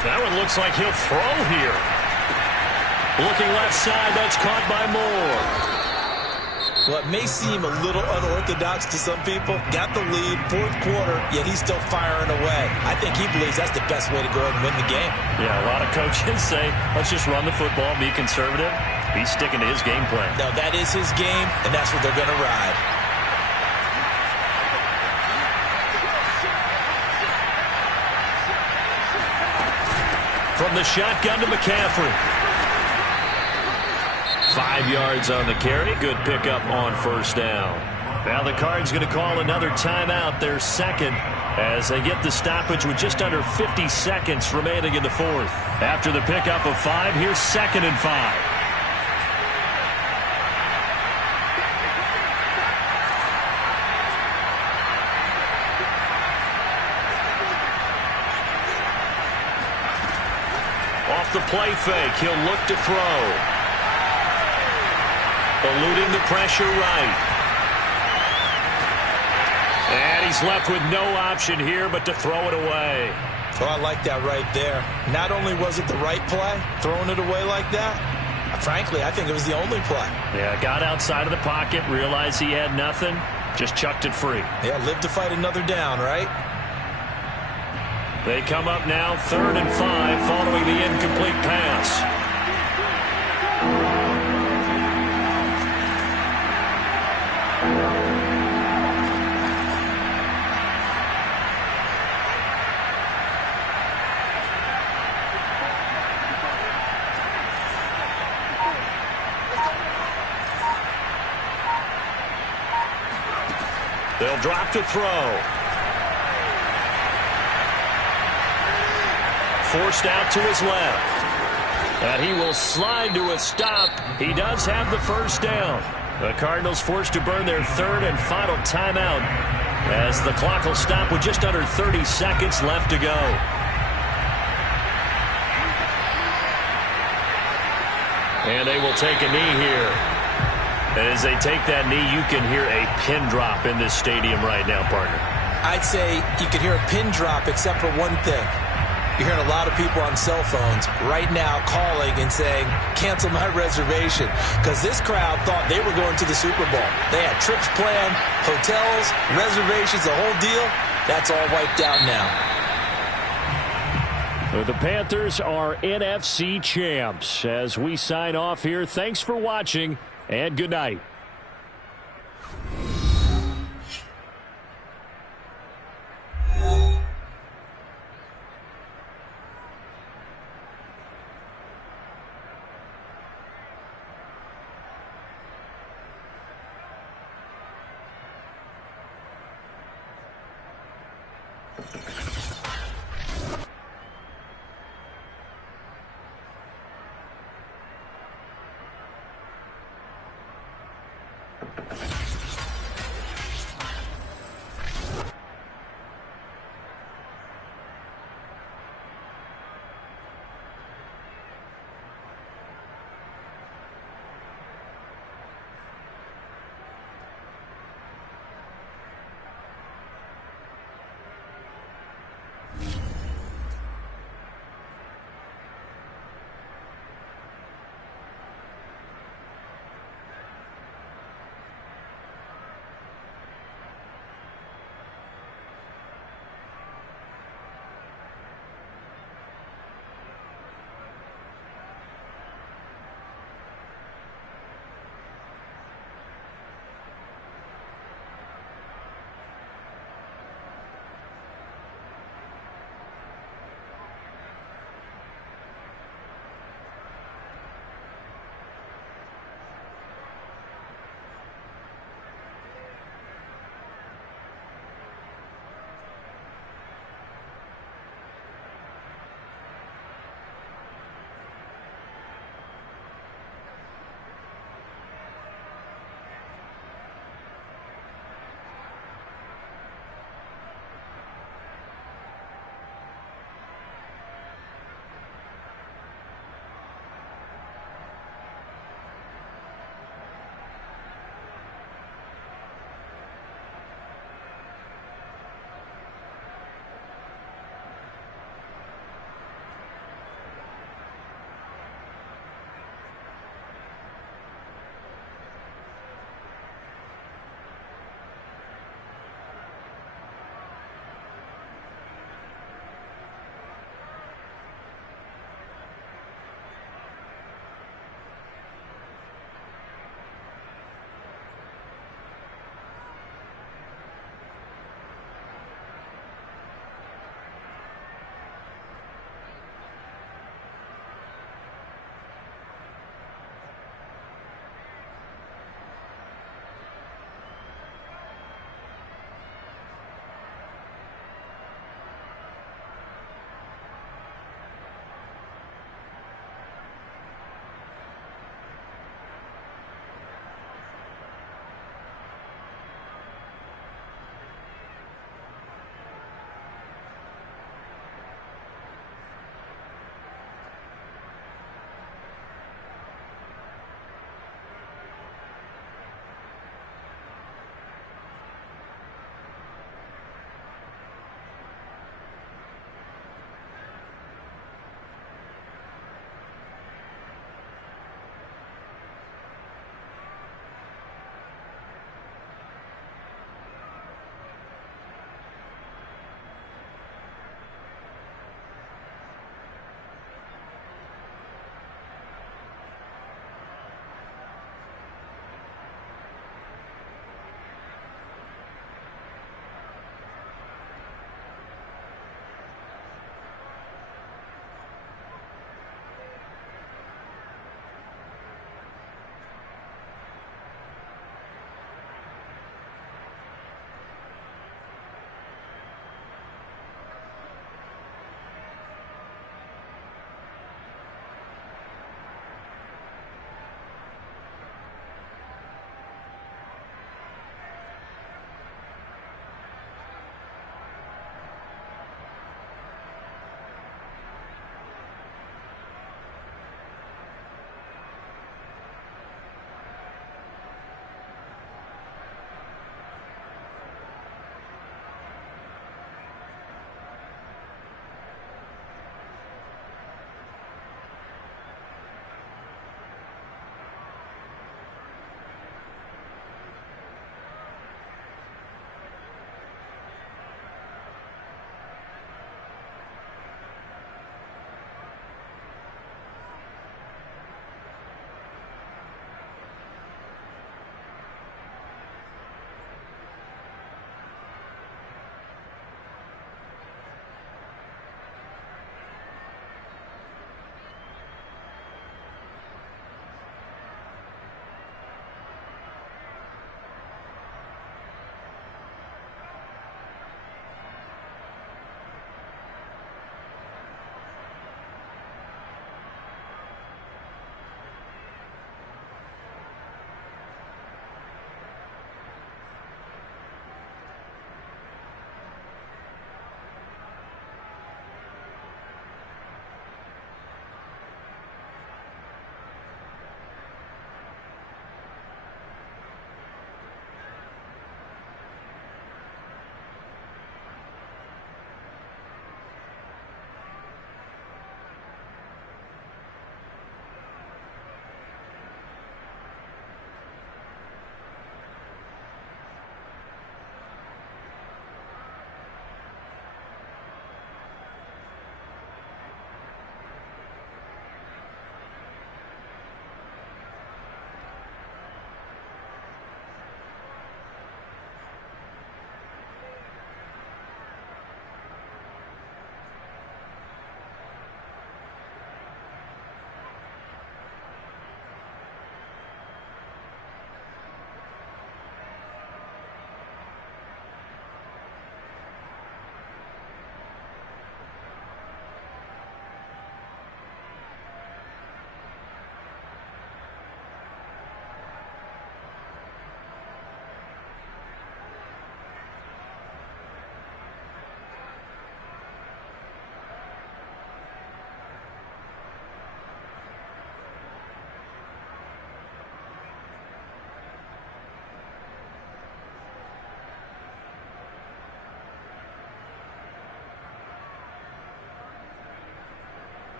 That one looks like he'll throw here. Looking left side, that's caught by Moore. What may seem a little unorthodox to some people, got the lead, 4th quarter, yet he's still firing away. I think he believes that's the best way to go ahead and win the game. Yeah, a lot of coaches say, let's just run the football, be conservative. He's sticking to his game plan. No, that is his game, and that's what they're going to ride. From the shotgun to McCaffrey. 5 yards on the carry. Good pickup on first down. Now the Cards going to call another timeout, their second, as they get the stoppage with just under 50 seconds remaining in the 4th. After the pickup of 5, here's 2nd and 5. Off the play fake, he'll look to throw. Eluding the pressure right. And he's left with no option here but to throw it away. Oh, I like that right there. Not only was it the right play, throwing it away like that, frankly, I think it was the only play. Yeah, got outside of the pocket, realized he had nothing, just chucked it free. Yeah, live to fight another down, right? They come up now 3rd and 5 following the incomplete pass. They'll drop to throw. Forced out to his left. And he will slide to a stop. He does have the first down. The Cardinals forced to burn their third and final timeout as the clock will stop with just under 30 seconds left to go. And they will take a knee here. And as they take that knee, you can hear a pin drop in this stadium right now, partner. I'd say you can hear a pin drop except for one thing. You're hearing a lot of people on cell phones right now calling and saying, cancel my reservation, because this crowd thought they were going to the Super Bowl. They had trips planned, hotels, reservations, the whole deal. That's all wiped out now. The Panthers are NFC champs. As we sign off here, thanks for watching, and good night. Thank you.